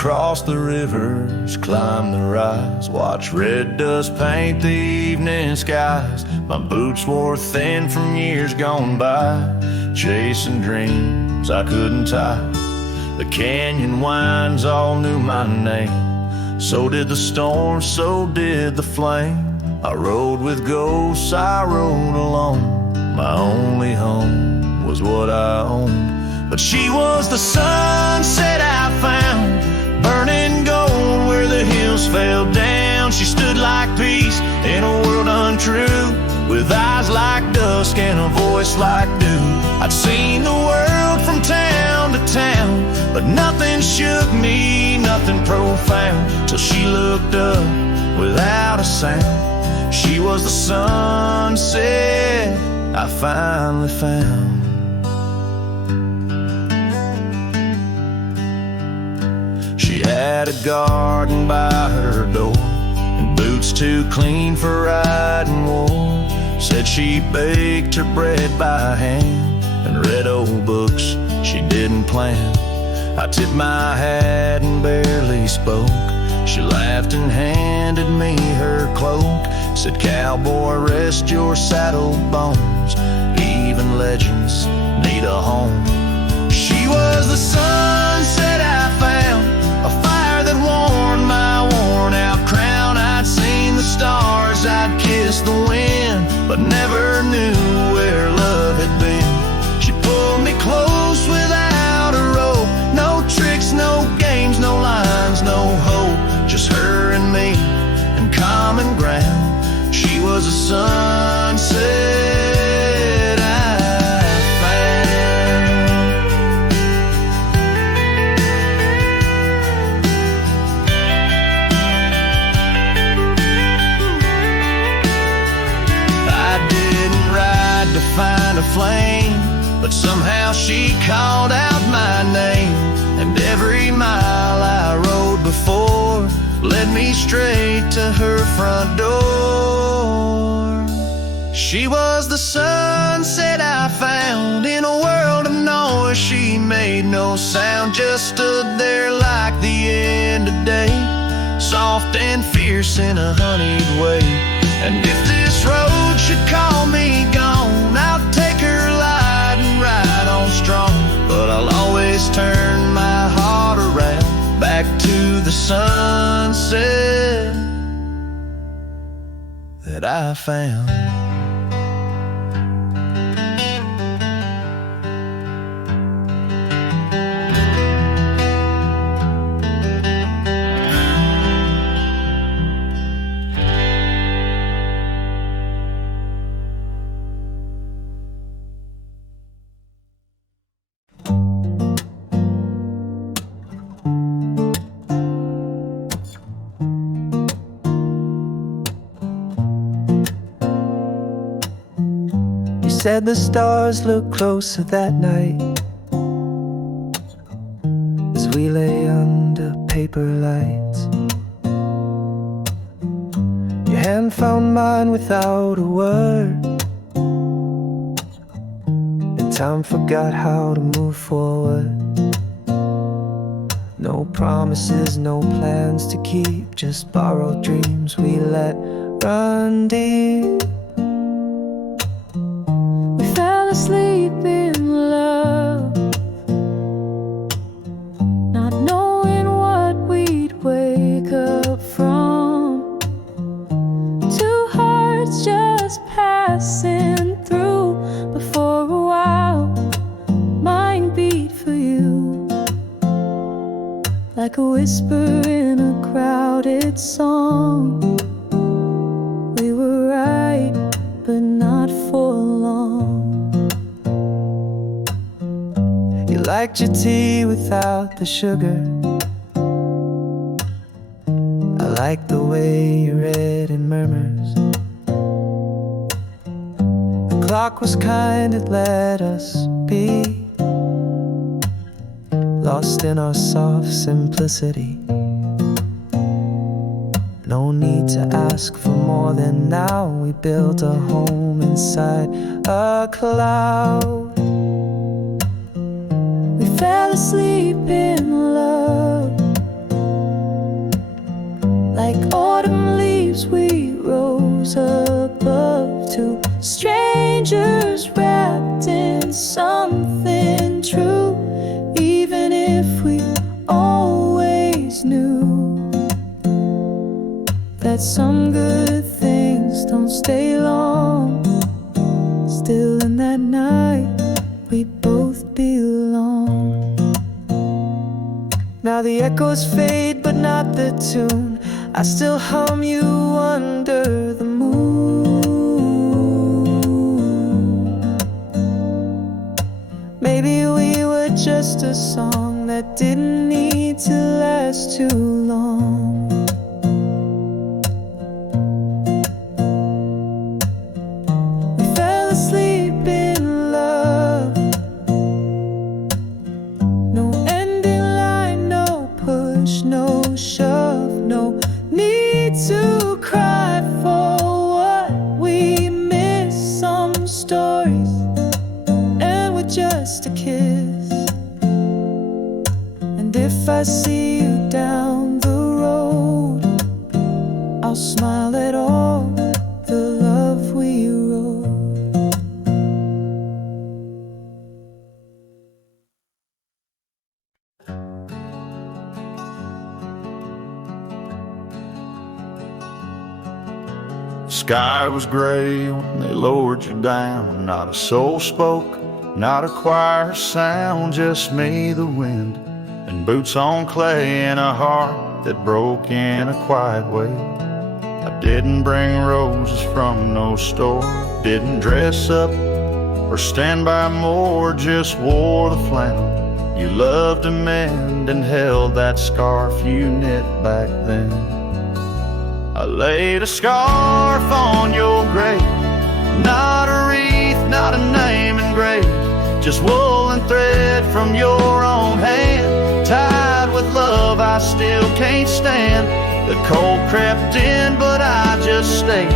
cross the rivers, climb the rise, watch red dust paint the evening skies. My boots wore thin from years gone by, chasing dreams I couldn't tie. The canyon winds all knew my name, so did the storm, so did the flame. I rode with ghosts, I rode alone. My only home was what I owned. But she was the sunset I found, burning gold where the hills fell down. She stood like peace in a world untrue, with eyes like dusk and a voice like dew. I'd seen the world from town to town, but nothing shook me, nothing profound, till she looked up without a sound. She was the sunset I finally found. She had a garden by her door, and boots too clean for riding wore. Said she baked her bread by hand and read old books she didn't plan. I tipped my hat and barely spoke. She laughed and handed me her cloak. Said, "Cowboy, rest your saddle bones. Even legends need a home." She was the sunset I found, a fire that warmed my worn-out crown. I'd seen the stars, I'd kissed the wind, but never knew where love had been. She pulled me close without a rope. No tricks, no games, no lines, no hope. Just her and me and common ground. She was a sunset I found. I didn't ride to find a flame, but somehow she called out my name. And every mile I rode before led me straight to her front door. She was the sunset I found in a world of noise. She made no sound, just stood there like the end of day, soft and fierce in a honeyed way. And if this road should call me gone, I'll take her light and ride on strong. But I'll always turn my heart around, back to the sunset that I found. Said the stars looked closer that night as we lay under paper lights. Your hand found mine without a word, and time forgot how to move forward. No promises, no plans to keep, just borrowed dreams we let run deep. Asleep in love, not knowing what we'd wake up from. Two hearts just passing through, but for a while mine beat for you, like a whisper in a crowded song. We were right, but not for long. Liked your tea without the sugar. I liked the way you read in murmurs. The clock was kind, it let us be lost in our soft simplicity. No need to ask for more than now. We built a home inside a cloud. We fell asleep in love, Like autumn leaves we rose above, two strangers wrapped in something true. Even if we always knew that some good things don't stay long, still in that night we both belong. Now the echoes fade but not the tune. I still hum you under the moon. Maybe we were just a song that didn't need to last too long. We fell asleep in love. No ending line, no push, no shove, no need to cry for what we miss. Some stories end with just a kiss. And if I see you down the road, I'll smile at all the love we wrote. Sky was gray when they lowered you down. Not a soul spoke, not a choir sound, just me, the wind, and boots on clay, and a heart that broke in a quiet way. I didn't bring roses from no store, didn't dress up or stand by more, just wore the flannel you loved to mend and held that scarf you knit back then. I laid a scarf on your grave, not a wreath, not a name engraved, just wool and thread from your own hand, tied with love I still can't stand. The cold crept in, but I just stayed,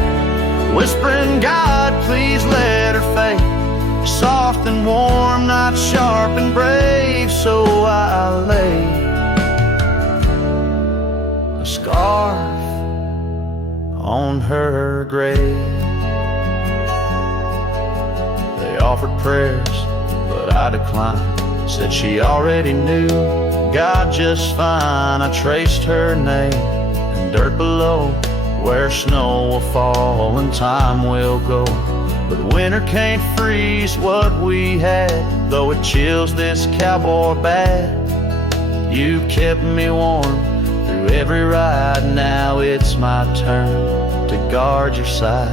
whispering, God, please let her fade. Soft and warm, not sharp and brave, so I laid a scarf on her grave. They offered prayers, but I declined, said she already knew God just fine. I traced her name in dirt below, where snow will fall and time will go, but winter can't freeze what we had, though it chills this cowboy bad. You kept me warm through every ride, now it's my turn to guard your side.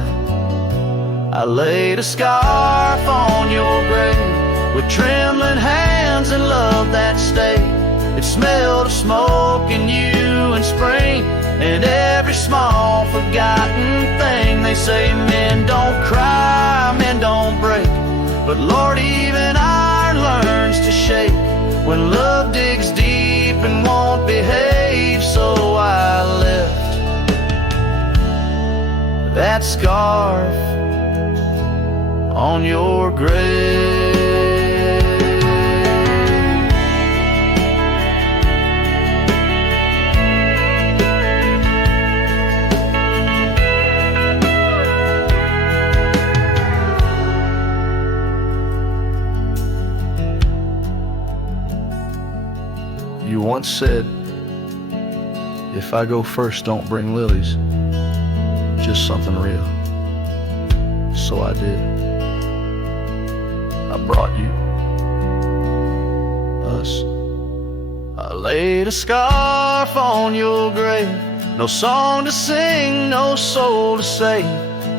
I laid a scarf on your grave with trembling hands and love that stayed. It smelled of smoke and you and spring and every small forgotten thing. They say men don't cry, men don't break, but Lord, even iron learns to shake when love digs deep and won't behave. So I left that scarf on your grave. You once said, if I go first, don't bring lilies, just something real. So I did. I brought you us. I laid a scarf on your grave, no song to sing, no soul to save,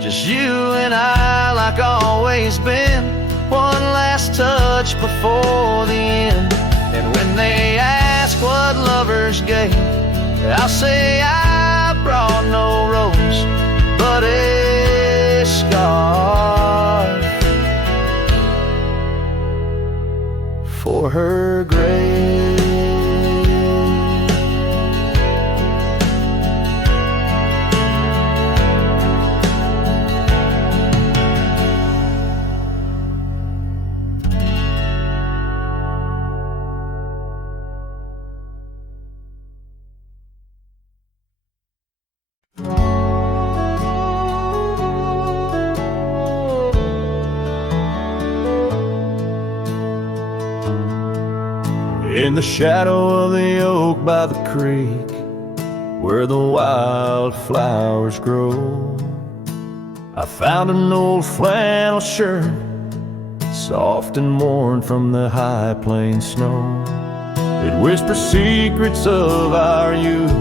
just you and I like always been. One last touch before the end. And when they ask what lovers gave, I'll say I brought no rose, but a scarf for her grave. In the shadow of the oak by the creek, where the wildflowers grow, I found an old flannel shirt, soft and worn from the high plains snow. It whispers secrets of our youth,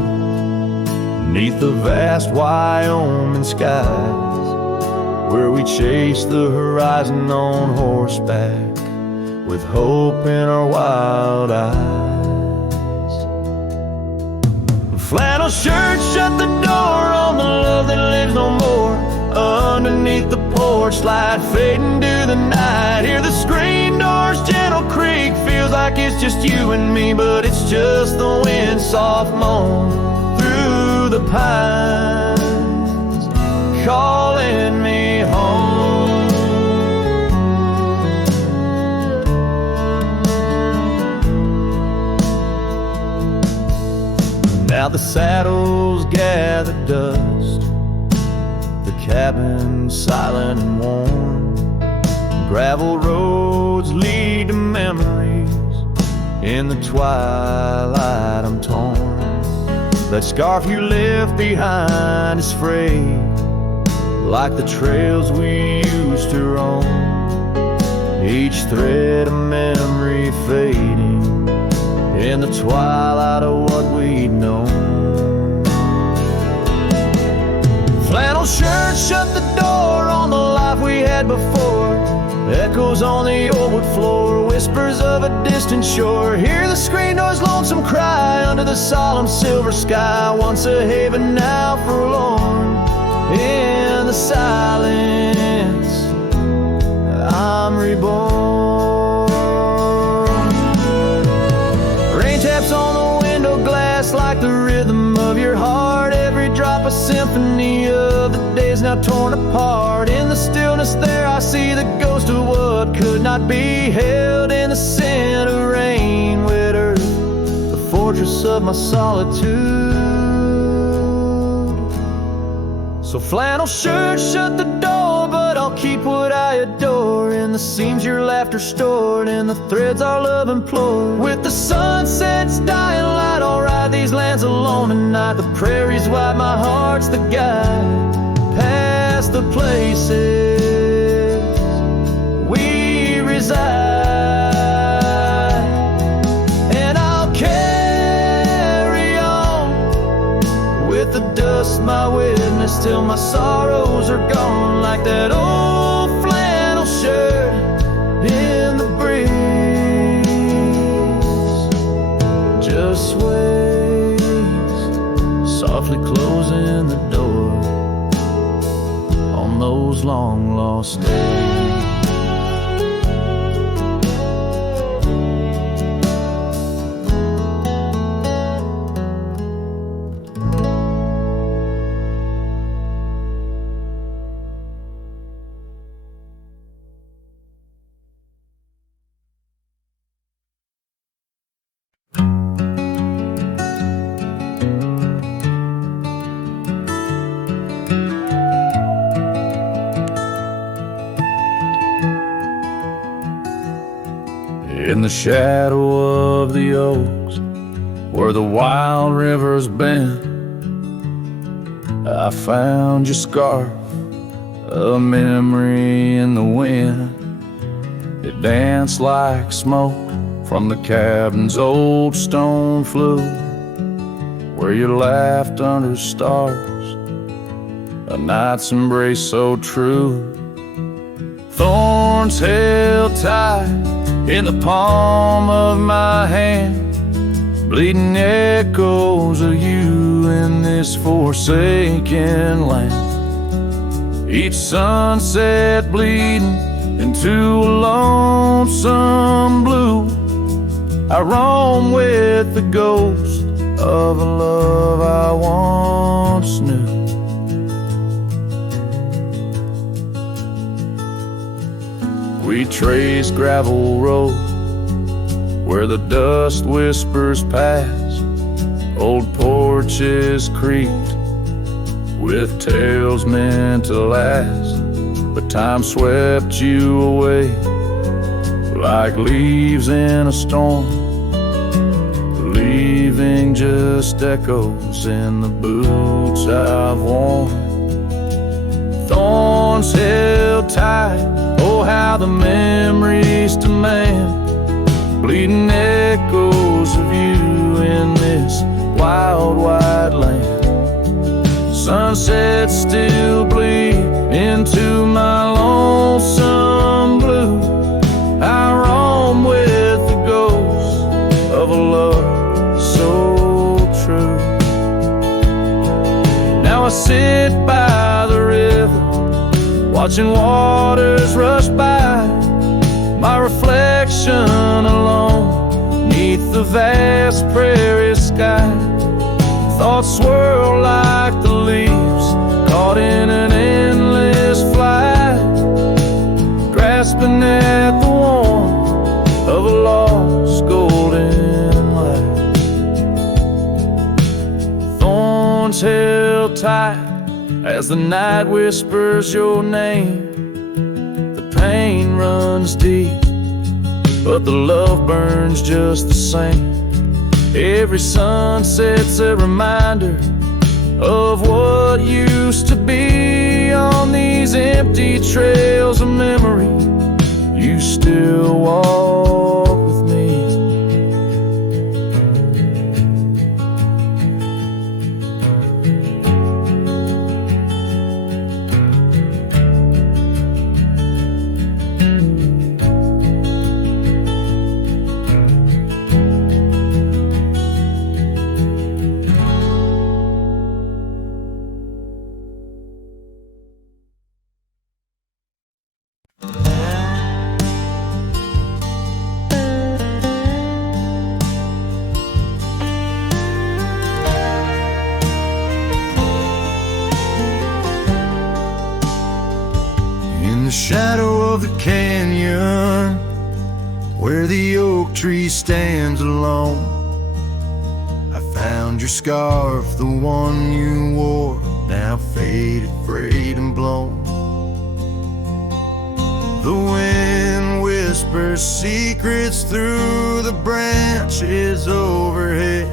'neath the vast Wyoming skies, where we chase the horizon on horseback, with hope in our wild eyes. The flannel shirt shut the door on the love that lives no more. Underneath the porch light fading to the night, hear the screen door's gentle creak. Feels like it's just you and me, but it's just the wind soft moan through the pines, calling me home. Now the saddles gather dust, the cabin silent and warm, gravel roads lead to memories. In the twilight I'm torn. That scarf you left behind is frayed, like the trails we used to roam, each thread a memory fading in the twilight of what we'd known. Flannel shirt shut the door on the life we had before. Echoes on the old wood floor, whispers of a distant shore. Hear the screen door's lonesome cry under the solemn silver sky. Once a haven, now forlorn. In the silence, I'm reborn. Rain taps on the window glass like the rhythm of your heart. Every drop a symphony of the days now torn apart. In the stillness there I see the ghost of what could not be, held in the scent of rain, wet earth, the fortress of my solitude. So flannel shirt shut the door, but I'll keep what I adore. In the seams your laughter stored, in the threads our love implored. With the sunset's dying light, I'll ride these lands alone tonight. The prairies wide, my heart's the guide, past the places we reside. And I'll carry on with the dust my witness till my sorrows are gone, like that old flannel shirt in the breeze. Just sways, softly closing the door on those long lost days. In the shadow of the oaks, where the wild rivers bend, I found your scarf, a memory in the wind. It danced like smoke from the cabin's old stone flue, where you laughed under stars, a night's embrace so true. Thorns held tight in the palm of my hand, bleeding echoes of you in this forsaken land. Each sunset bleeding into a lonesome blue, I roam with the ghost of a love I once knew. We trace gravel road where the dust whispers past, old porches creaked with tales meant to last. But time swept you away like leaves in a storm, leaving just echoes in the boots I've worn. Thorns held tight, oh how the memories demand bleeding echoes of you in this wild, wide land. Sunsets still bleed into my lonesome blue. I roam with the ghost of a love so true. Now I sit by the river, watching waters rush by, my reflection alone neath the vast prairie sky. Thoughts swirl like the leaves caught in an endless flight, grasping at the warmth of a lost golden light. Thorns held tight as the night whispers your name. The pain runs deep, but the love burns just the same. Every sunset's a reminder of what used to be. On these empty trails of memory, you still walk with me. Shadow of the canyon, where the oak tree stands alone, I found your scarf, the one you wore, now faded, frayed and blown. The wind whispers secrets through the branches overhead,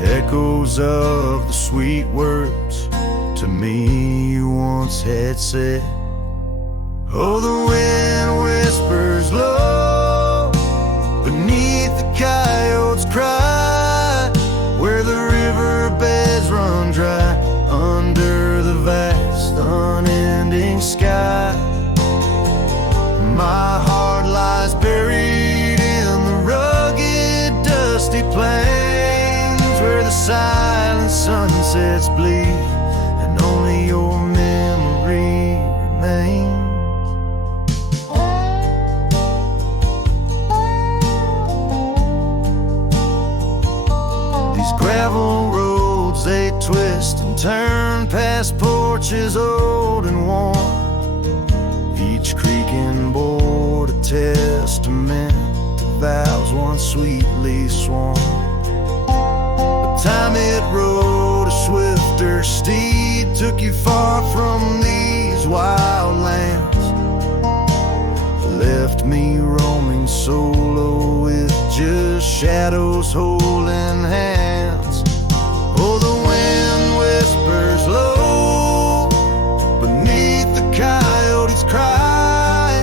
echoes of the sweet words to me you once had said. Oh, the wind whispers low beneath the coyote's cry, where the riverbeds run dry under the vast unending sky. My heart lies buried in the rugged dusty plains, where the silent sunsets bleed and only your memory remains. Gravel roads, they twist and turn past porches old and worn, each creaking board a testament to vows once sweetly sworn. But time it rode a swifter steed, took you far from these wild lands, left me roaming solo with just shadows holding hands. Oh, the wind whispers low beneath the coyote's cry,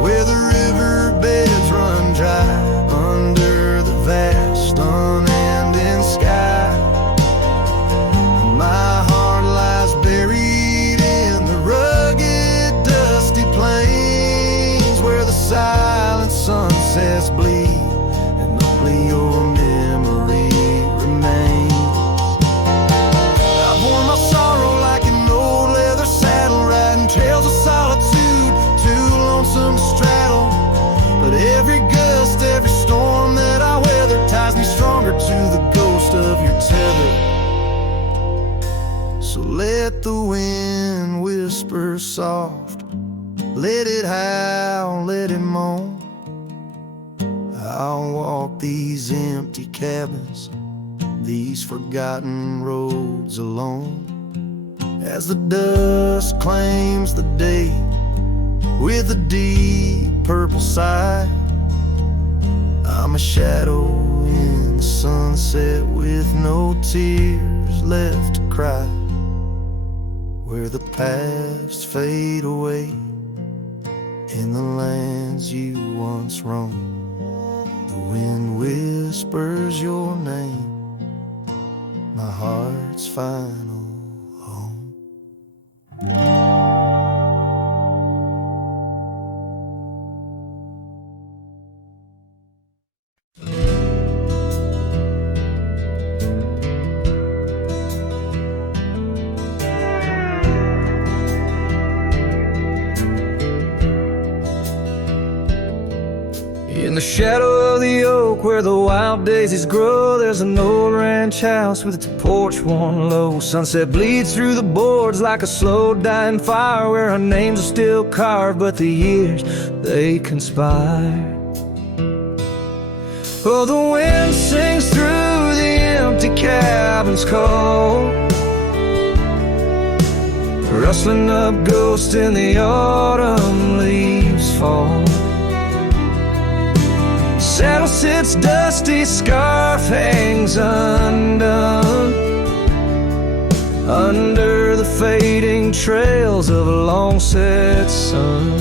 where the riverbeds run dry under the vast unending sky. My heart lies buried in the rugged dusty plains, where the silent sunsets bleed and only your memory remains. I've worn my sorrow like an old leather saddle, riding trails of solitude, too lonesome to straddle. But every gust, every storm that I weather ties me stronger to the ghost of your tether. So let the wind whisper soft, let it howl, let it moan. I'll walk these empty cabins, these forgotten roads alone, as the dust claims the day with a deep purple sigh. I'm a shadow in the sunset with no tears left to cry, where the past fade away in the lands you once roamed. The wind whispers your name, my heart's final home. In the shadow of the oak where the wild daisies grow, there's an old ranch house with its porch worn low. Sunset bleeds through the boards like a slow dying fire, where our names are still carved but the years, they conspire. Oh, the wind sings through the empty cabin's call, rustling up ghosts in the autumn leaves fall. Saddle sits dusty, scarf hangs undone, under the fading trails of a long set sun.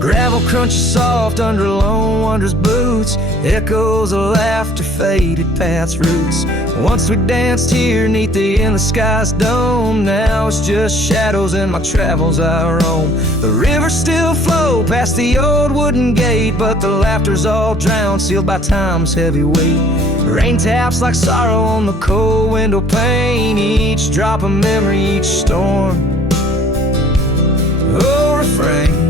Gravel crunches soft under lone wanderer's boots, echoes of laughter faded past roots. Once we danced here neath the endless sky's dome, now it's just shadows in my travels I roam. The rivers still flow past the old wooden gate, but the laughter's all drowned, sealed by time's heavy weight. Rain taps like sorrow on the cold window pane, each drop a memory, each storm. Oh, refrain.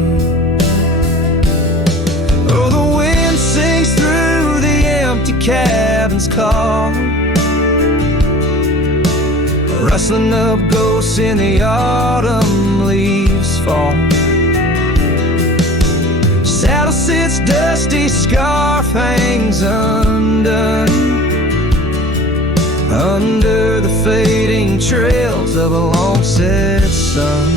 Oh, the wind sings through the empty cabin's call, rustling up ghosts in the autumn leaves fall. Saddle sits dusty, scarf hangs undone, under the fading trails of a long set sun.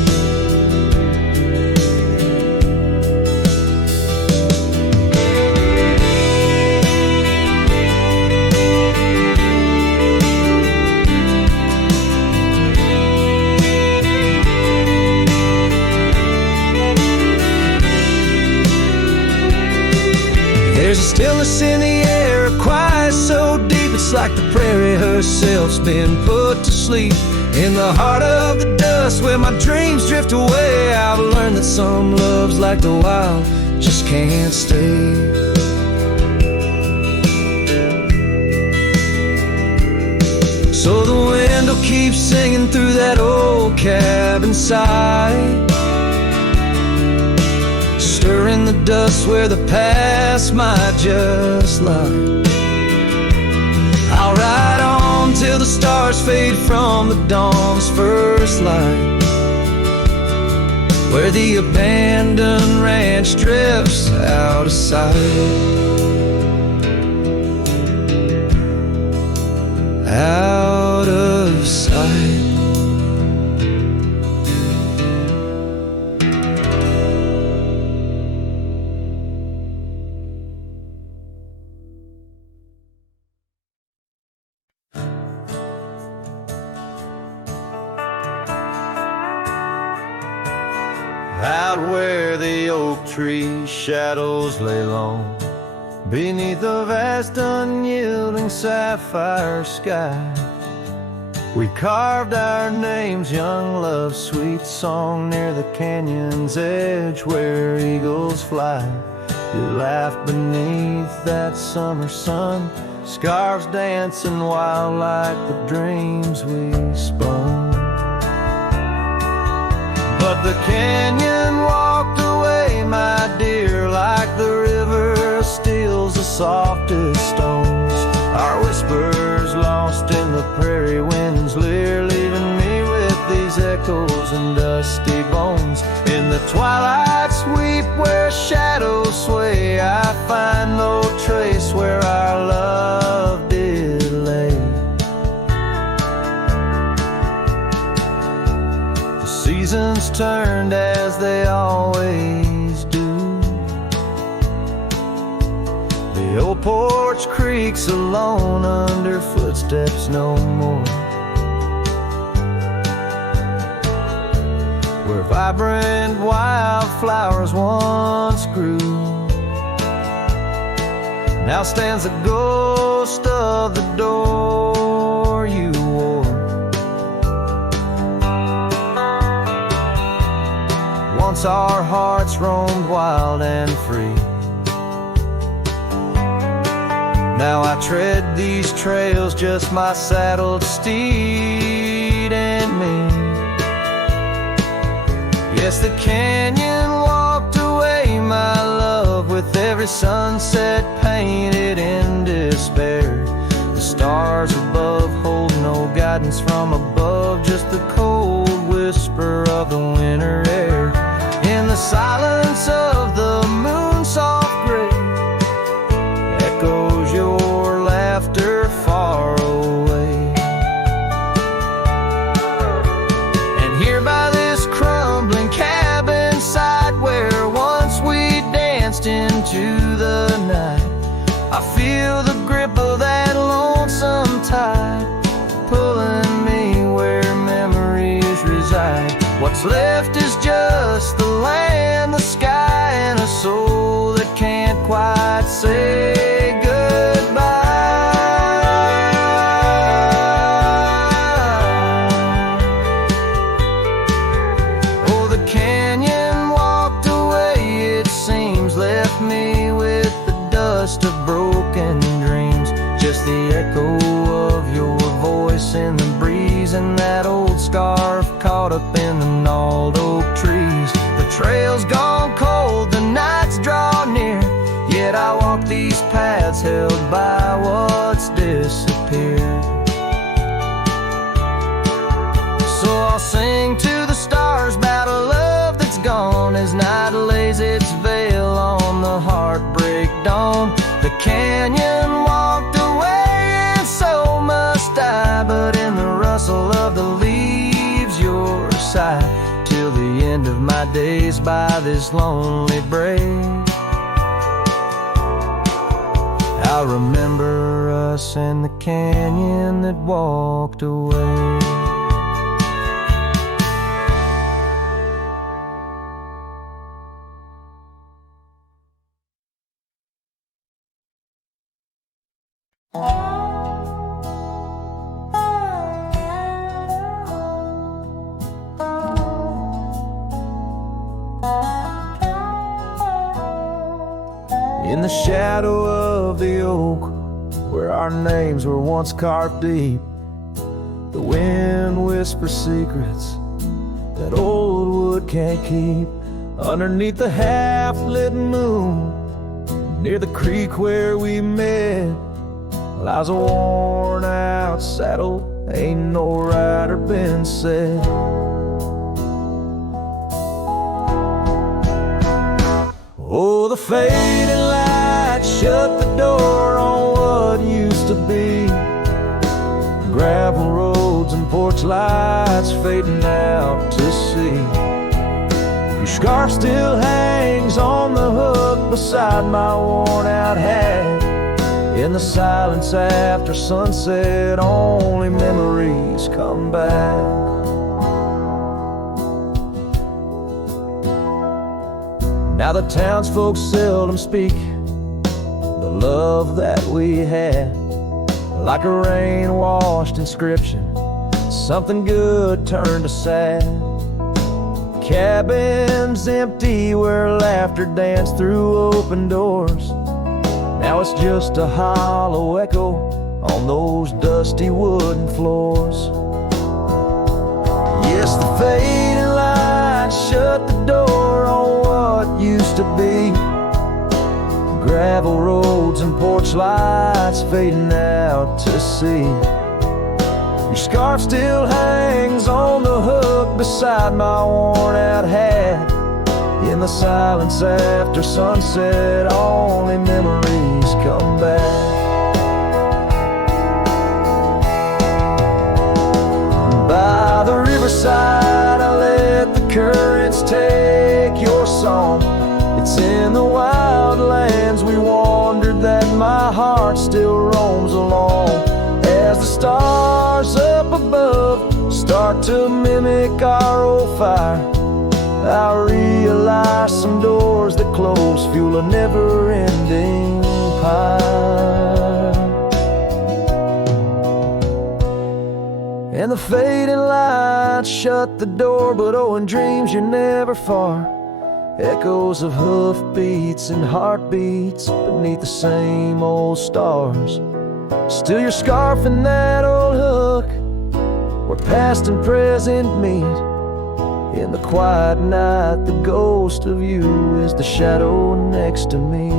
There's a stillness in the air, a quiet so deep it's like the prairie herself's been put to sleep. In the heart of the dust where my dreams drift away, I've learned that some loves like the wild just can't stay. So the wind will keep singing through that old cabin side, stirring the dust where the past might just lie. I'll ride on till the stars fade from the dawn's first light, where the abandoned ranch drifts out of sight. Out of sight. Out where the oak tree shadows lay long, beneath a vast unyielding sapphire sky, we carved our names, young love's sweet song, near the canyon's edge where eagles fly. You laughed beneath that summer sun, scarves dancing wild like the dreams we spun. But the canyon walked away, my dear, like the river steals the softest stones. Our whispers lost in the prairie wind's leer, leaving me with these echoes and dusty bones. In the twilight sweep where shadows sway, I find no trace where our love did lay. The seasons turned as they always do, porch creaks alone under footsteps no more, where vibrant wildflowers once grew. Now stands the ghost of the door you wore. Once our hearts roamed wild and free. Now I tread these trails, just my saddled steed and me. Yes, the canyon walked away, my love, with every sunset painted in despair. The stars above hold no guidance from above, just the cold whisper of the winter air. In the silence of the moon's soft gray, echoes your laughter far away. And here by this crumbling cabin site, where once we danced into the night, I feel the grip of that lonesome tide, pulling me where memories reside. What's left is just the land, the sky, and a soul that can't quite say goodbye. Oh, the canyon walked away, it seems, left me with the dust of broken dreams. Just the echo of your voice in the breeze, and that old scarf caught up in the gnarled oak trees. The trail's gone cold, the nights draw near, yet I walk these paths held by what's disappeared. So I'll sing to the stars about a love that's gone, as night lays its veil on the heartbreak dawn. The canyon walked away, and so must I, but in the rustle of the leaves, your sight, till the end of my days by this lonely brave. I remember us and the canyon that walked away. In the shadow of the oak, where our names were once carved deep, the wind whispers secrets that old wood can't keep. Underneath the half-lit moon, near the creek where we met, lies a worn-out saddle, ain't no rider been said. Oh, the fading light shut the door on what used to be. Gravel roads and porch lights fading out to sea. Your scarf still hangs on the hook beside my worn-out hat. In the silence after sunset, only memories come back. Now the townsfolk seldom speak the love that we had, like a rain-washed inscription, something good turned to sad. Cabins empty where laughter danced through open doors. Now it's just a hollow echo on those dusty wooden floors. Yes, the fading light shut the door on what used to be. Gravel roads and porch lights fading out to sea. Your scarf still hangs on the hook beside my worn-out hat. In the silence after sunset, only memories come back. By the riverside, I let the currents take your song. It's in the wild lands we wandered that my my heart still roams along. As the stars up above start to mimic our old fire, I realize some doors that close fuel a never-ending pyre. And the fading lights shut the door, but oh, in dreams you're never far. Echoes of hoofbeats and heartbeats beneath the same old stars. Still your scarf and that old hook, where past and present meet. In the quiet night, the ghost of you is the shadow next to me.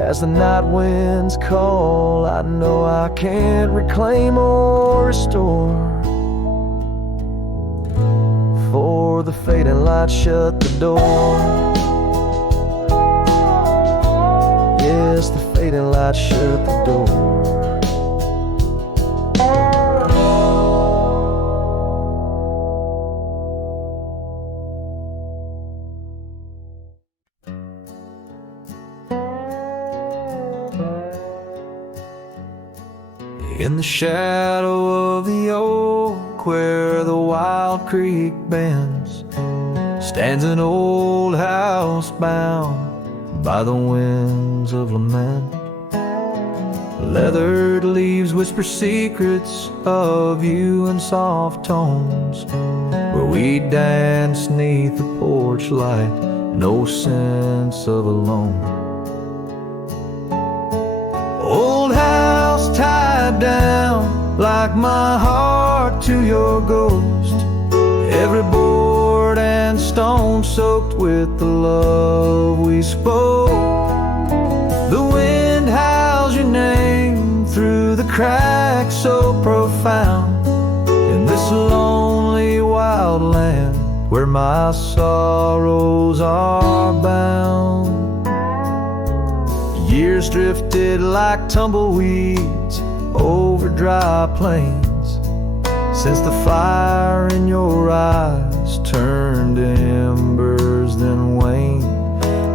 As the night winds call, I know I can't reclaim or restore, for the fading light shut the door. Yes, the fading light shut the door. In the shadow of the oak where the wild creek bends, stands an old house bound by the winds of lament. Leathered leaves whisper secrets of you in soft tones, where we dance 'neath the porch light, no sense of alone. Old house tied down like my heart to your ghost, every board and stone soaked with the love we spoke. The wind howls your name through the cracks so profound, in this lonely wild land where my sorrows are bound. Years drifted like tumbleweeds over dry plains, since the fire in your eyes turned to embers then waned.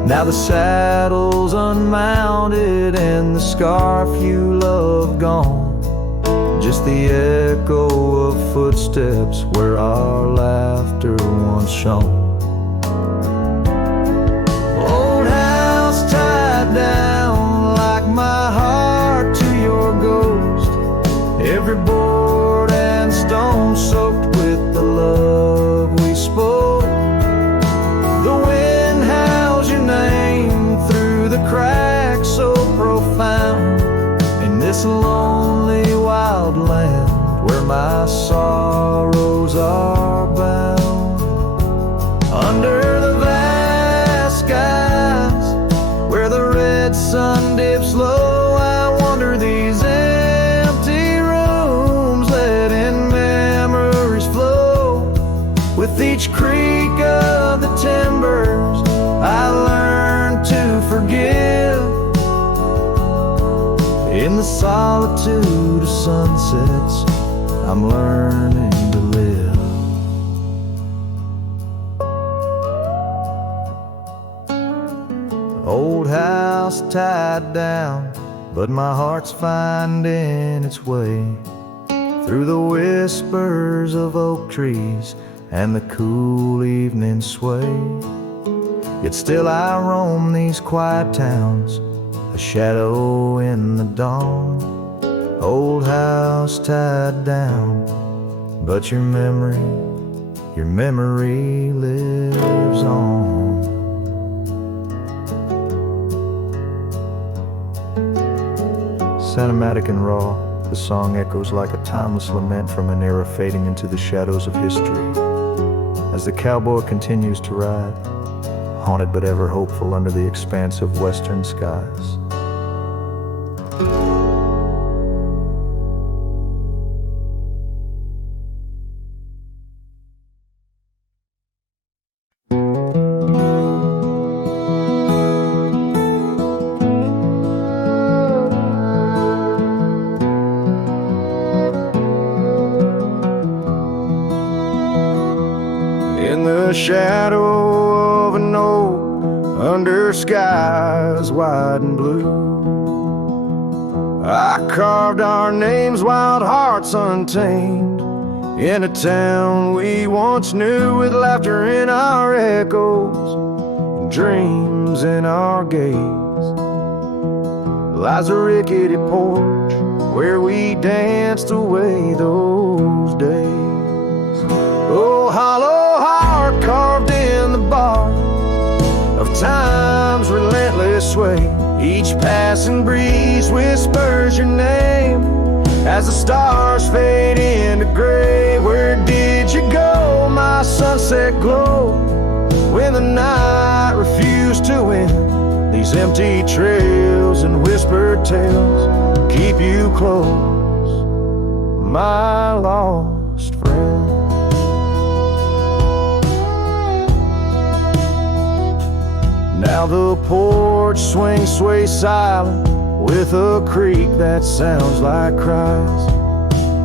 Now the saddle's unmounted and the scarf you love gone, just the echo of footsteps where our laughter once shone. Old house tied down like my heart to your ghost, every board and stone soaked with the love we spoke. The wind howls your name through the cracks so profound, in this lonely wild land where my sorrows are bound. Under the vast skies where the red sun dips low, I wander these empty rooms, letting memories flow. With each creak of the timbers, I learn to forgive. In the solitude of sunsets, I'm learning to live. Old house tied down, but my heart's finding its way through the whispers of oak trees and the cool evening sway. Yet still I roam these quiet towns, a shadow in the dawn. Old house tied down, but your memory lives on. Cinematic and raw, the song echoes like a timeless lament from an era fading into the shadows of history. As the cowboy continues to ride, haunted but ever hopeful under the expanse of western skies. In the shadow of an oak, under skies wide and blue. I carved our names, wild hearts untamed, in a town we once knew, with laughter in our echoes and dreams in our gaze. Lies a rickety porch where we danced away those days. Oh, hollow heart carved in the bark of time's relentless sway. Each passing breeze whispers your name as the stars fade into gray. Where did you go, my sunset glow, when the night refused to end? These empty trails and whispered tales keep you close, my lost friend. Now the porch swings sway silent, with a creak that sounds like cries,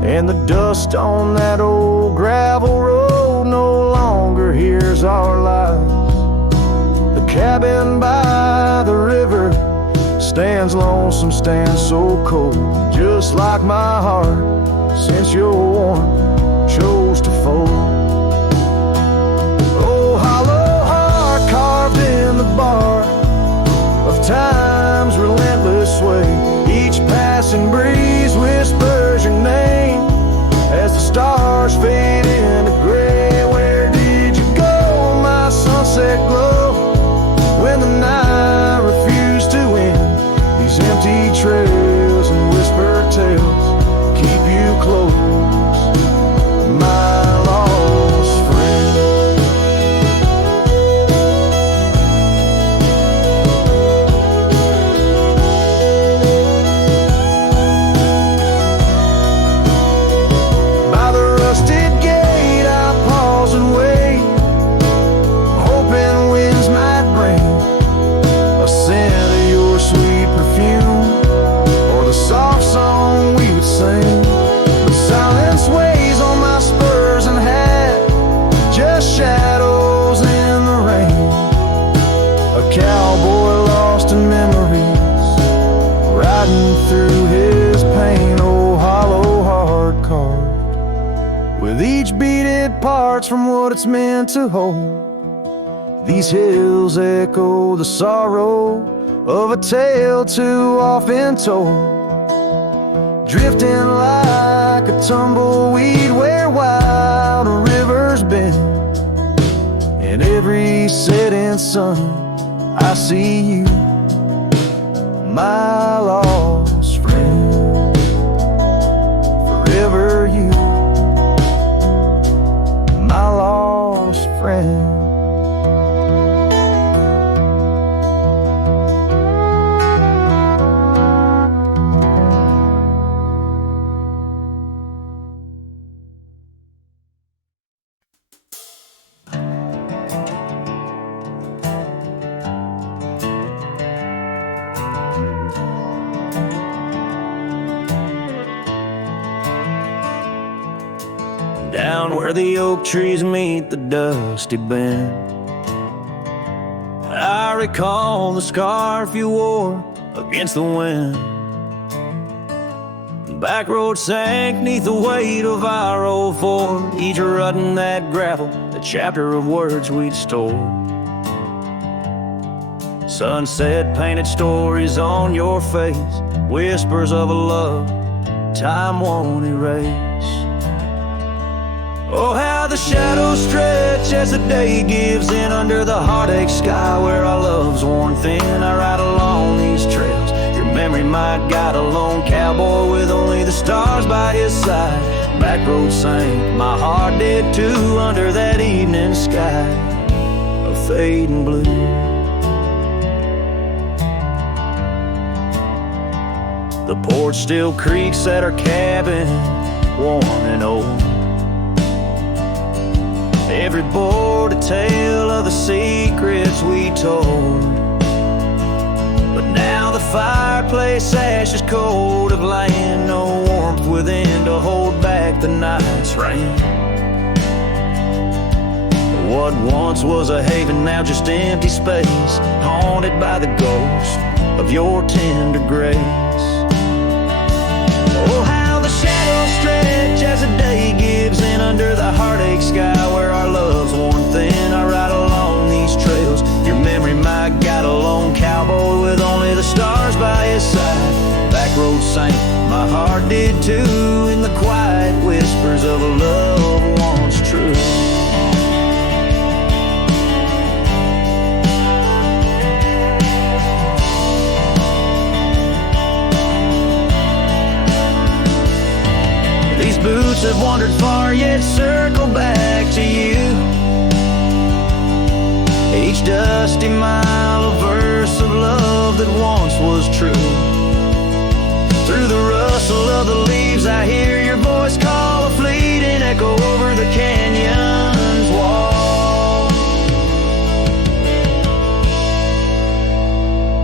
and the dust on that old gravel road no longer hears our lies. The cabin by the river stands lonesome, stands so cold, just like my heart since your warmth chose to fold. Oh, hollow heart carved in the bark of time's relentless sway. Each passing breeze whispers your name as the stars fade into gray. Where did you go, my sunset glow, when the night refused to end? These empty trails and whispered tales keep you close, my lost friend. By the rusted gate I pause and wait, hoping winds might bring a scent of your sweet perfume, or the soft song we would sing. But silence weighs on my spurs and hat, just shadows in the rain. A cowboy lost in memories, riding through his pain. Oh, hollow heart carved with each beaded parts from what it's meant to hold. These hills echo the sorrow of a tale too often told, drifting like a tumbleweed where wild rivers bend. In every setting sun I see you, my lost friend. Forever you, my lost friend. Down where the oak trees meet the dusty bend, I recall the scarf you wore against the wind. The back road sank neath the weight of our old Ford, each rut in that gravel, a chapter of words we'd stored. Sunset painted stories on your face, whispers of a love time won't erase. Oh, how the shadows stretch as the day gives in under the heartache sky where our love's worn thin. I ride along these trails, your memory might guide a lone cowboy with only the stars by his side. Back road sank, my heart did too, under that evening sky of fading blue. The porch still creaks at our cabin, worn and old. Every board a tale of the secrets we told. But now the fireplace ashes cold of land, no warmth within to hold back the night's rain. What once was a haven now just empty space, haunted by the ghost of your tender grace. Oh, how the shadows stretch as the day gives in under the heartache sky where our love's worn thin. I ride along these trails, your memory, my guide, a lone cowboy with only the stars by his side. Back road sank, my heart did too, in the quiet whispers of a love once true. These boots have wandered far, yet circle back to you. Each dusty mile, a verse of love that once was true. Through the rustle of the leaves, I hear your voice call a fleeting echo over the canyon's wall.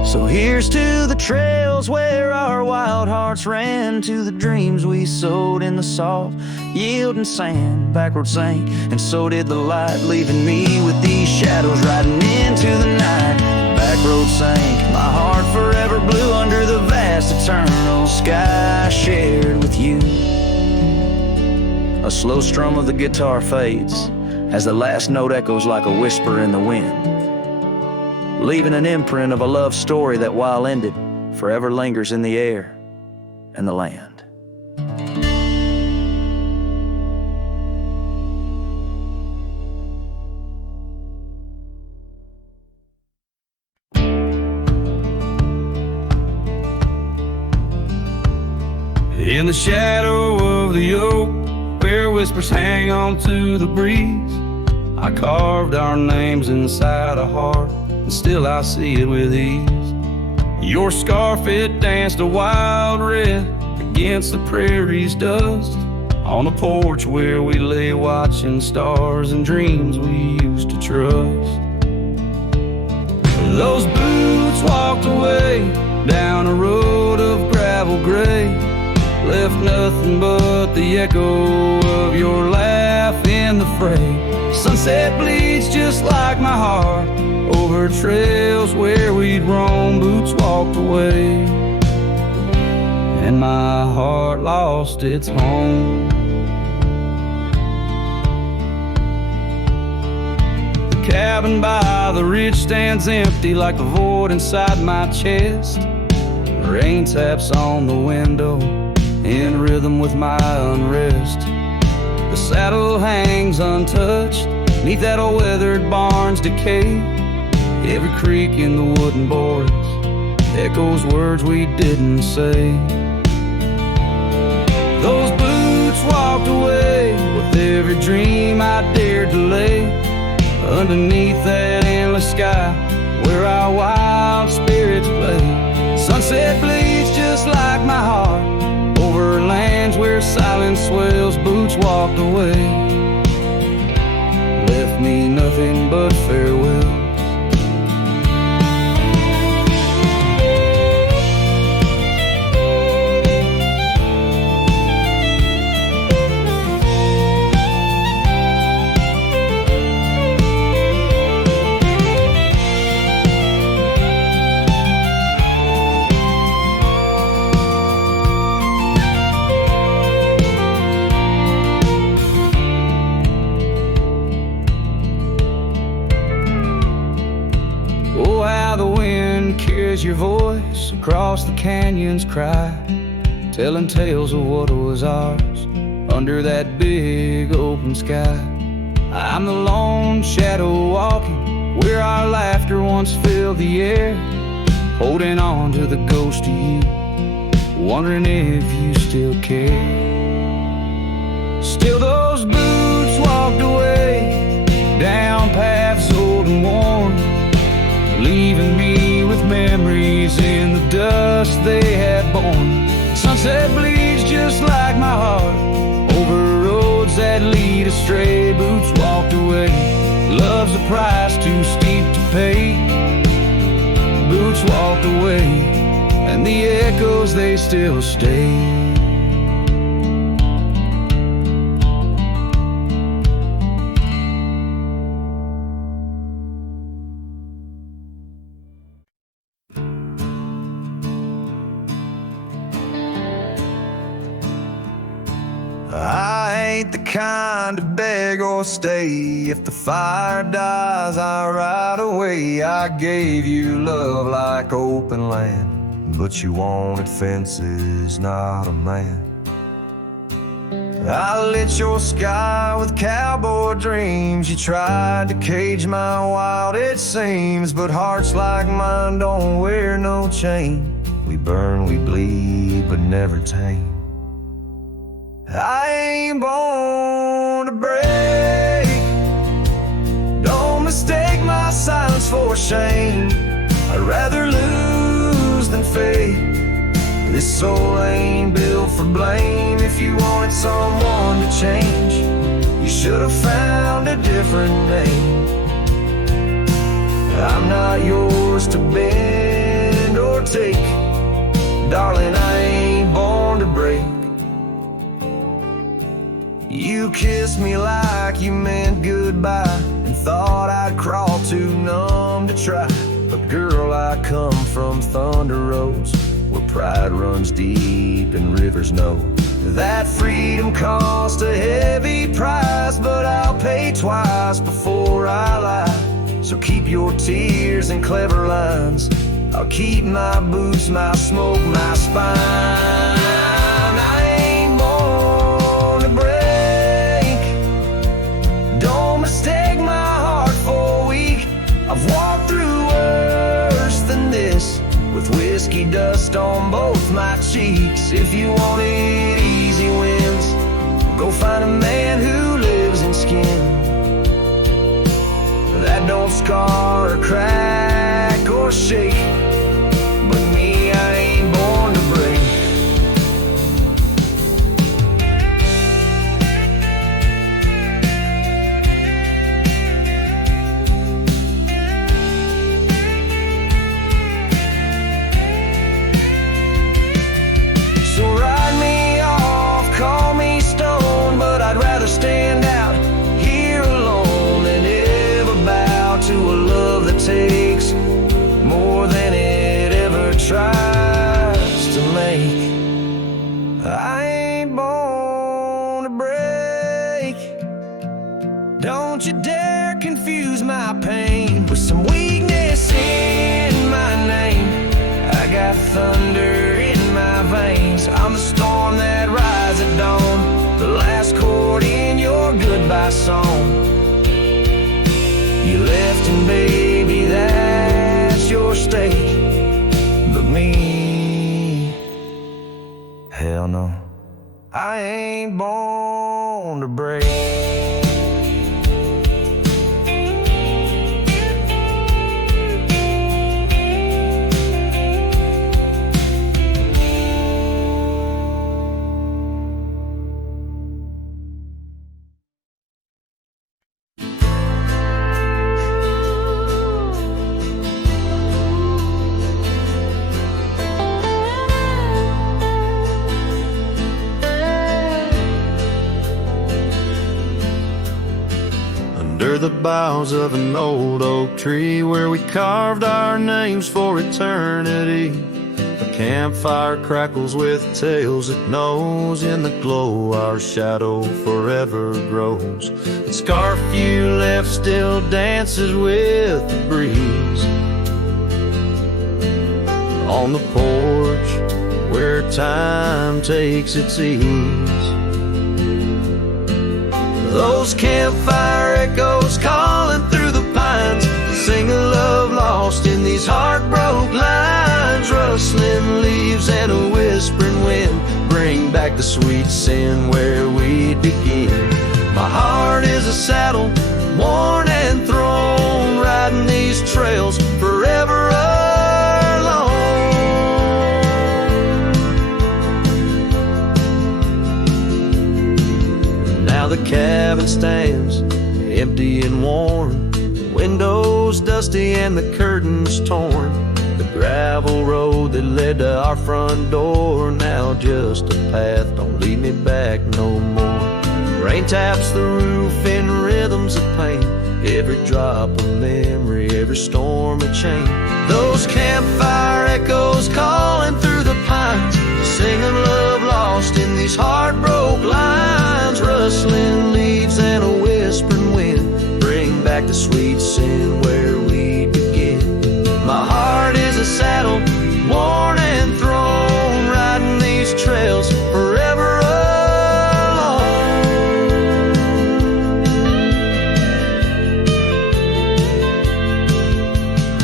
So here's to the trails where our wild hearts ran, to the dreams we sowed in the soft yielding sand. Backward sank, and so did the light, leaving me with these shadows riding into the night. Back road sank, my heart forever blue under the vast eternal sky I shared with you. A slow strum of the guitar fades as the last note echoes like a whisper in the wind, leaving an imprint of a love story that, while ended, forever lingers in the air and the land. In the shadow of the oak, where whispers hang on to the breeze, I carved our names inside a heart, and still I see it with ease. Your scarf, it danced a wild red against the prairie's dust, on a porch where we lay watching stars and dreams we used to trust. Those boots walked away down a road of gravel gray, left nothing but the echo of your laugh in the fray. Sunset bleeds just like my heart over trails where we'd roam. Boots walked away and my heart lost its home. The cabin by the ridge stands empty like the void inside my chest. Rain taps on the window in rhythm with my unrest. The saddle hangs untouched neath that old weathered barn's decay. Every creak in the wooden boards echoes words we didn't say. Those boots walked away with every dream I dared to lay underneath that endless sky where our wild spirits play. Sunset bleeds just like my heart over lands where silence swells. Boots walked away, left me nothing but farewell. Your voice across the canyon's cry, telling tales of what was ours under that big open sky. I'm the lone shadow walking where our laughter once filled the air, holding on to the ghost of you, wondering if you still care. Still those boots walked away down paths old and worn, leaving me with memories in the dust they had borne. Sunset bleeds just like my heart over roads that lead astray. Boots walked away, love's a price too steep to pay. Boots walked away, and the echoes they still stay. I ain't the kind to beg or stay. If the fire dies, I ride away. I gave you love like open land, but you wanted fences, not a man. I lit your sky with cowboy dreams. You tried to cage my wild, it seems, but hearts like mine don't wear no chain. We burn, we bleed, but never tame. I ain't born to break. Don't mistake my silence for shame. I'd rather lose than fake. This soul ain't built for blame. If you wanted someone to change, you should have found a different name. I'm not yours to bend or take. Darling, I ain't born to break. You kissed me like you meant goodbye, and thought I'd crawl too numb to try. But girl, I come from Thunder Roads, where pride runs deep and rivers know that freedom cost a heavy price. But I'll pay twice before I lie. So keep your tears and clever lines. I'll keep my boots, my smoke, my spine. I ain't born to break. Don't mistake my heart for weak. I've walked through worse than this, with whiskey dust on both my cheeks. If you wanted easy wins, go find a man who lives in skin that don't scar or crack or shake. But me, I ain't born to break. So ride me off, call me stone, but I'd rather stand out here alone than ever bow to a love that takes more than it ever tries to make. I ain't born to break. Don't you dare confuse my pain with some weakness in my name. I got thunder in my veins. I'm the storm that rides at dawn, the last chord in your goodbye song. You left and baby, that's your stake. But me, hell no, I ain't born to break. Under the boughs of an old oak tree, where we carved our names for eternity, a campfire crackles with tales it knows. In the glow our shadow forever grows. The scarf you left still dances with the breeze on the porch where time takes its ease. Those campfire echoes calling through the pines sing a love lost in these heartbroken lines. Rustling leaves and a whispering wind bring back the sweet sin where we begin. My heart is a saddle, worn and thrown, riding these trails forever alone. Now the cabin stands empty and worn, windows dusty and the curtains torn. The gravel road that led to our front door, now just a path, don't lead me back no more. Rain taps the roof in rhythms of pain, every drop of memory, every storm a chain. Those campfire echoes calling through the pines, singing love lost in these heartbroken lines. sweet sin where we could get. My heart is a saddle, worn and thrown, riding these trails forever alone.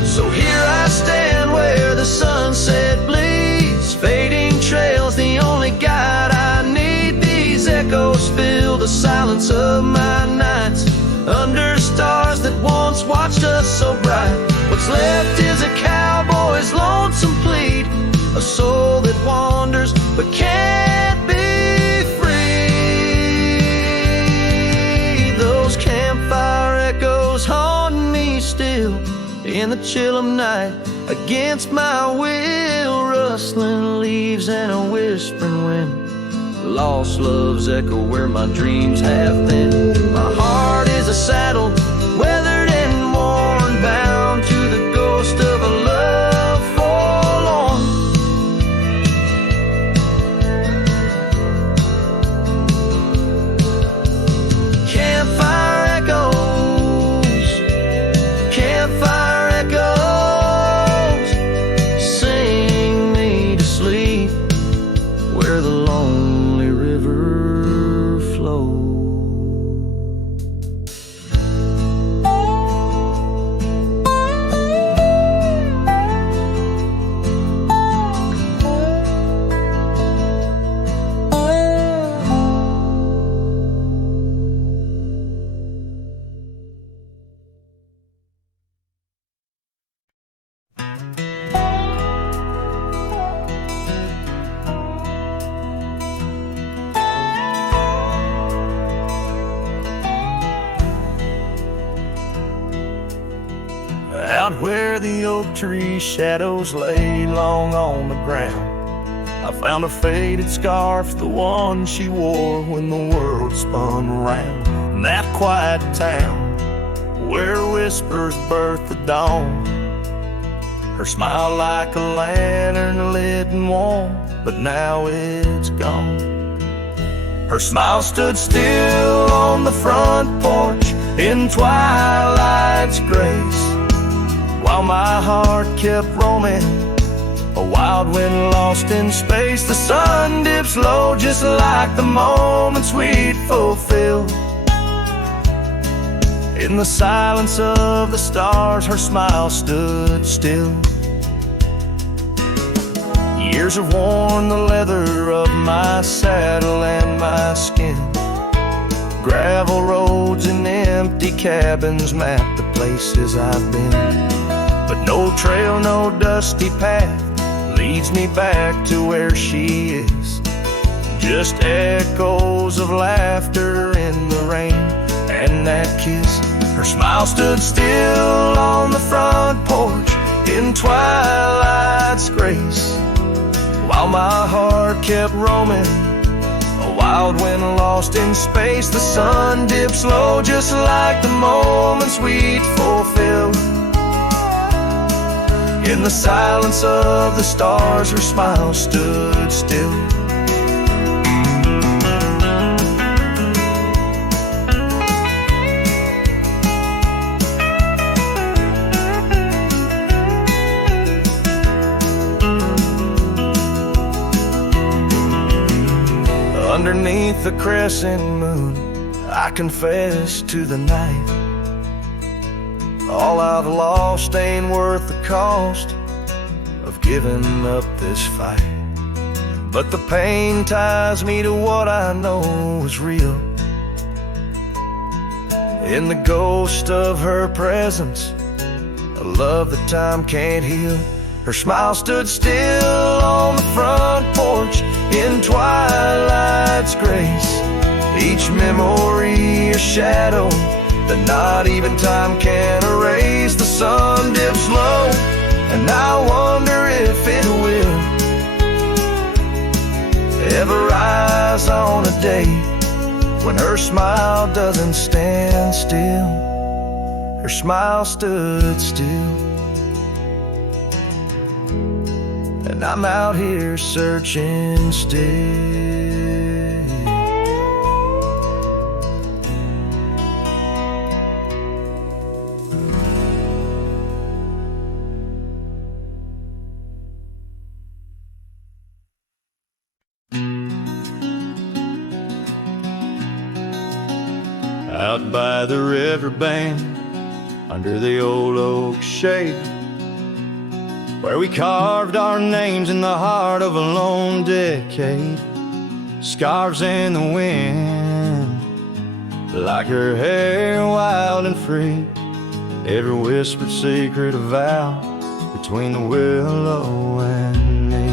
So here I stand where the sunset bleeds, fading trails, the only guide I need. These echoes fill the silence of my nights, under stars that once watched us so bright. What's left is a cowboy's lonesome plead, a soul that wanders but can't be free. Those campfire echoes haunt me still in the chill of night, against my will, rustling leaves and a whispering wind. Lost loves echo where my dreams have been. My heart is a saddle, weathered and worn, bound to the ghost of a love forlorn. Campfire echoes, campfire echoes, sing me to sleep where the lonely river flows. Out where the oak tree shadows lay long on the ground, I found a faded scarf, the one she wore when the world spun around. In that quiet town where whispers birth the dawn, her smile like a lantern lit and warm, but now it's gone. Her smile stood still on the front porch in twilight's grace, while my heart kept roaming, a wild wind lost in space. The sun dips low just like the moments we'd fulfill. In the silence of the stars, her smile stood still. Years have worn the leather of my saddle and my skin. Gravel roads and empty cabins map the places I've been, but no trail, no dusty path leads me back to where she is. Just echoes of laughter in the rain and that kiss. Her smile stood still on the front porch in twilight's grace, while my heart kept roaming, a wild wind lost in space. The sun dips low just like the moments we'd fulfilled. In the silence of the stars, her smile stood still. Underneath the crescent moon, I confess to the night, all I've lost ain't worth the cost of giving up this fight. But the pain ties me to what I know is real. In the ghost of her presence, a love that time can't heal. Her smile stood still on the front porch in twilight's grace, each memory a shadow that not even time can erase. The sun dips low, and I wonder if it will ever rise on a day when her smile doesn't stand still. Her smile stood still, and I'm out here searching still. out by the riverbank, under the old oak shade, where we carved our names in the heart of a lone decade. Scarves in the wind, like her hair wild and free, every whispered secret a vow between the willow and me.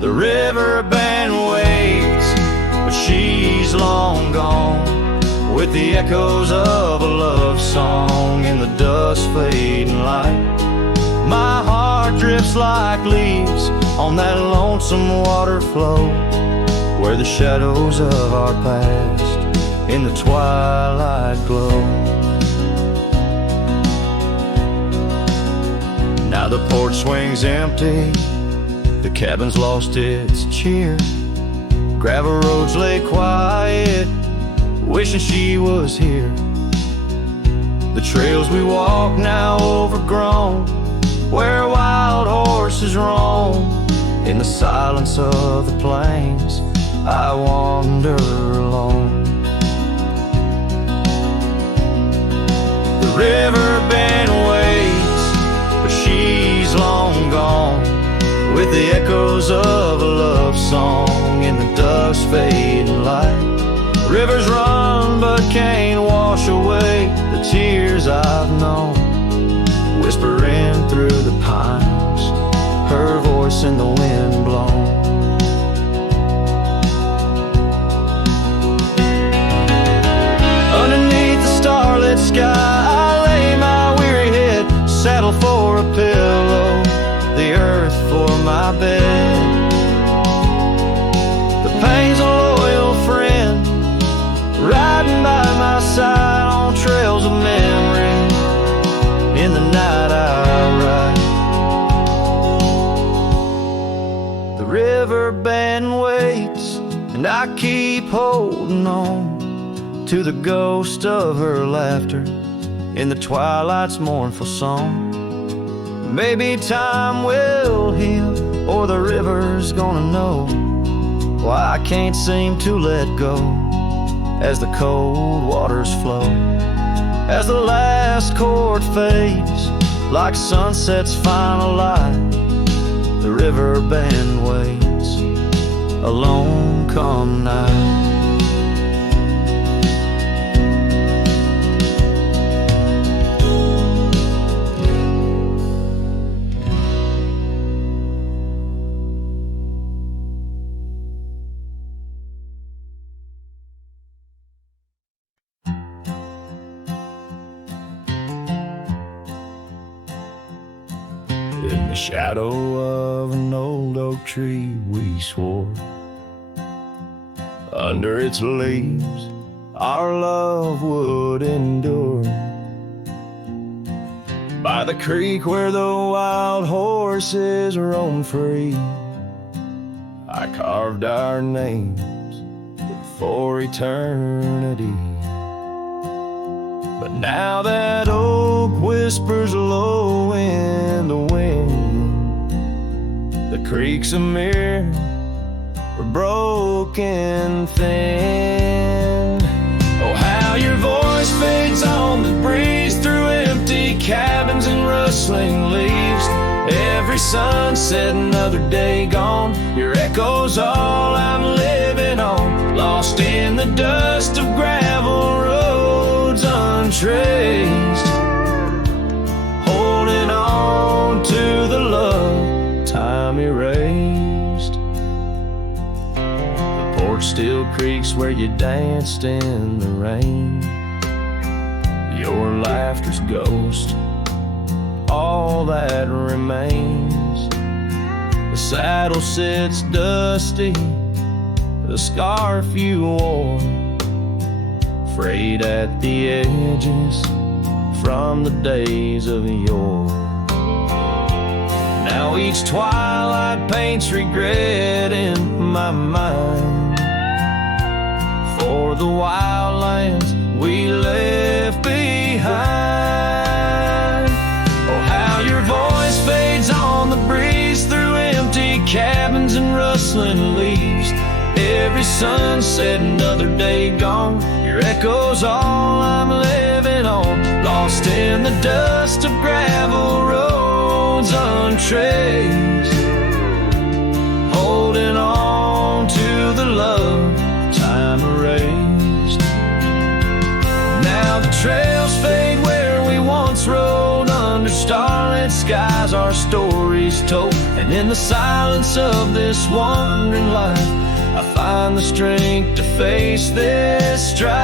The riverbend waits, but she's long gone, with the echoes of a love song in the dusk fading light. My heart drifts like leaves on that lonesome water flow, where the shadows of our past in the twilight glow. Now the porch swings empty, the cabin's lost its cheer, gravel roads lay quiet, wishing she was here. The trails we walk now overgrown, where wild horses roam. In the silence of the plains, I wander alone. The riverbend waits, but she's long gone, with the echoes of a love song in the dusk fading light. Rivers run but can't wash away the tears I've known, whispering through the pines, her voice in the wind blown. Underneath the starlit sky, I lay my weary head, saddle for a pillow, the earth for my bed. The pain's a loyal friend, riding by my side on trails of memory. In the night I ride. The riverbend waits, and I keep holding on to the ghost of her laughter in the twilight's mournful song. Maybe time will heal, or the river's gonna know why I can't seem to let go as the cold waters flow. As the last chord fades, like sunset's final light, the riverbend waits, alone come night. In the shadow of an old oak tree we swore, under its leaves our love would endure. By the creek where the wild horses roam free, I carved our names for eternity. But now that oak whispers low in the wind, the creek's a mirror, we're broken thin. Oh, how your voice fades on the breeze through empty cabins and rustling leaves. Every sunset, another day gone, your echo's all I'm living on, lost in the dust of gravel roads untraced, holding on to the love time erased. The porch still creaks where you danced in the rain, your laughter's ghost, all that remains. The saddle sits dusty, the scarf you wore, frayed at the edges from the days of yore. Now each twilight paints regret in my mind for the wild lands we left behind. Oh, how your voice fades on the breeze through empty cabins and rustling leaves. Every every sunset, another day gone. Your echo's all I'm living on, lost in the dust of gravel roads untraced, holding on to the love time erased. Now the trails fade where we once rode, under starlit skies our stories told, and in the silence of this wandering life I find the strength to face this strife.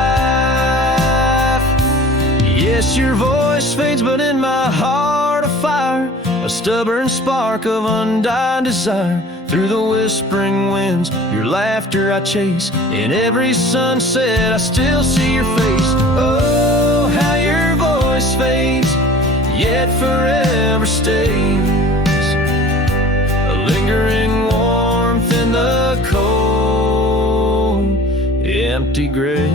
Yes, your voice fades, but in my heart a fire, a stubborn spark of undying desire. Through the whispering winds, your laughter I chase. In every sunset, I still see your face. Oh, how your voice fades, yet forever stays. A lingering warmth in the cold, empty grave.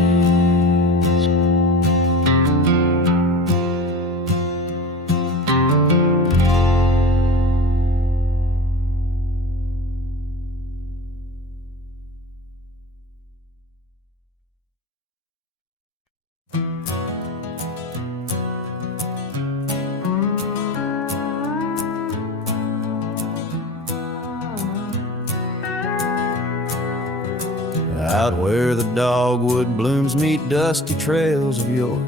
Out where the dogwood blooms meet dusty trails of yore,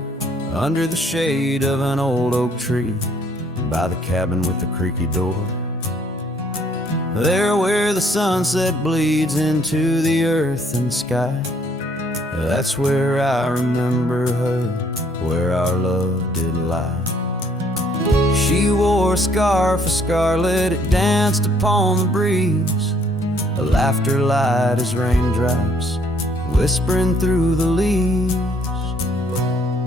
under the shade of an old oak tree, by the cabin with the creaky door. There where the sunset bleeds into the earth and sky, that's where I remember her, where our love did lie. She wore a scarf of scarlet, it danced upon the breeze, a laughter light as raindrops whispering through the leaves.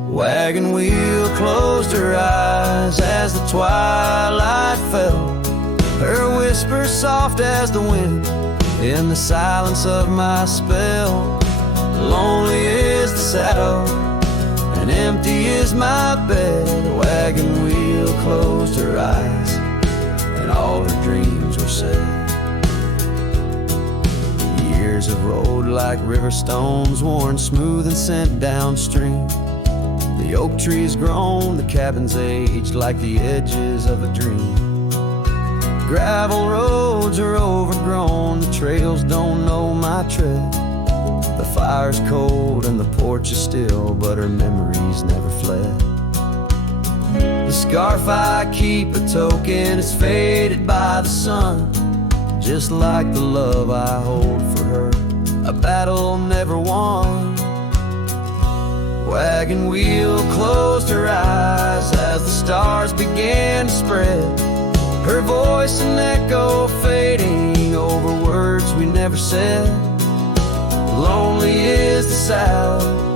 Wagon wheel closed her eyes as the twilight fell, her whisper soft as the wind in the silence of my spell. Lonely is the saddle and empty is my bed. The wagon wheel closed her eyes and all her dreams were said. Years have rolled like river stones, worn smooth and sent downstream. The oak tree's grown, the cabin's aged like the edges of a dream. Gravel roads are overgrown, the trails don't know my tread. The fire's cold and the porch is still, but her memories never fled. The scarf I keep a token is faded by the sun, just like the love I hold for her, a battle never won. Wagon wheel closed her eyes as the stars began to spread, her voice an echo fading over words we never said. Lonely is the saddle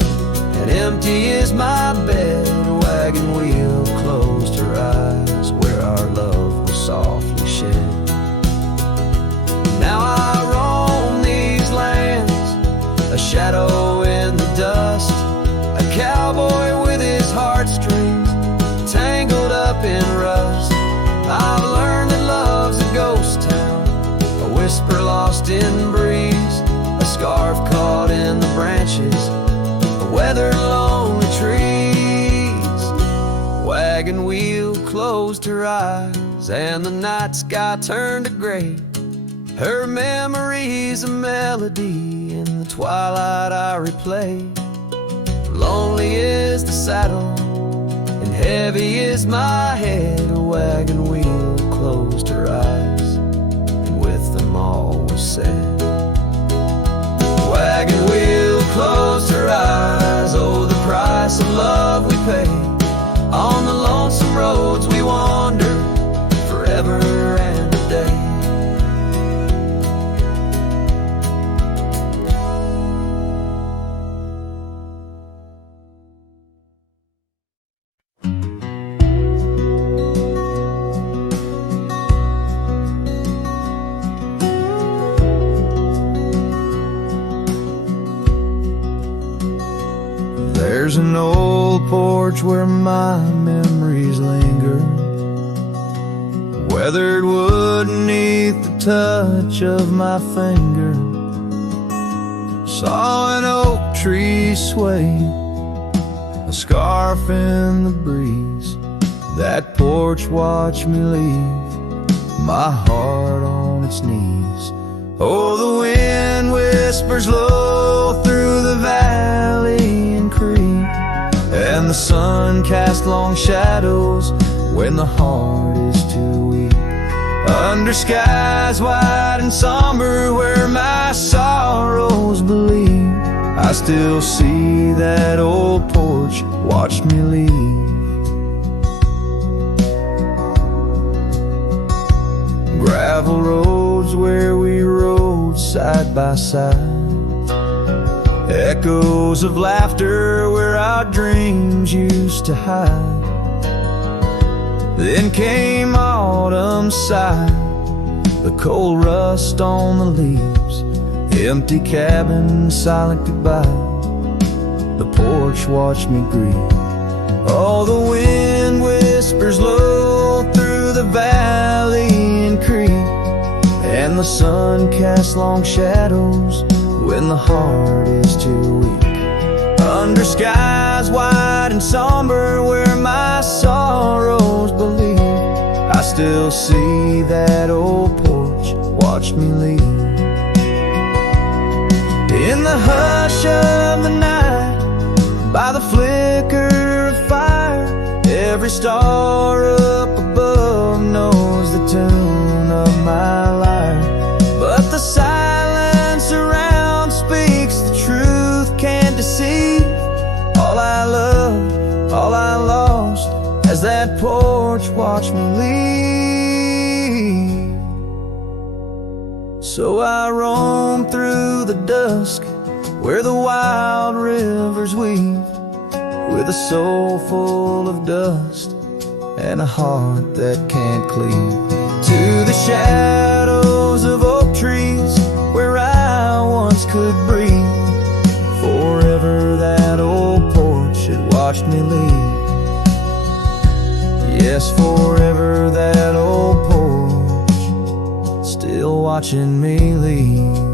and empty is my bed. Wagon wheel closed her eyes where our love was softly shed. Now I roam these lands, a shadow in the dust, a cowboy with his heartstrings tangled up in rust. I've learned that love's a ghost town, a whisper lost in breeze, a scarf caught in the branches, a weathered lonely trees. Wagon wheel closed her eyes and the night sky turned to gray, her memory's a melody in the twilight I replay. Lonely is the saddle and heavy is my head. A wagon wheel closed her eyes and with them all was said. Wagon wheel closed her eyes, oh the price of love we pay. On the lonesome roads we wander forever and a day. There's an old porch where my memories linger, weathered wood beneath the touch of my finger. Saw an oak tree sway, a scarf in the breeze. That porch watched me leave, my heart on its knees. Oh, the wind whispers low through the valley and creek, and the sun casts long shadows when the heart is too weak. Under skies wide and somber where my sorrows believe, I still see that old porch watch me leave. Gravel roads where we rode side by side, echoes of laughter where our dreams used to hide. Then came autumn sigh, the cold rust on the leaves, empty cabin, silent goodbye. The porch watched me grieve. Oh, the wind whispers low through the valley and creek, and the sun casts long shadows when the heart is too weak. Under skies wide and somber where my sorrows believe, I still see that old porch watch me leave. In the hush of the night, by the flicker of fire, every star up above knows the tune of my lyre. But the silence around speaks the truth, can't deceive. All I loved, all I lost, as that porch watched me leave. So I roam through the dusk where the wild rivers weave, with a soul full of dust and a heart that can't cleave. To the shadows of oak trees where I once could breathe, forever that old porch had watched me leave. Yes, forever that old porch still watching me leave.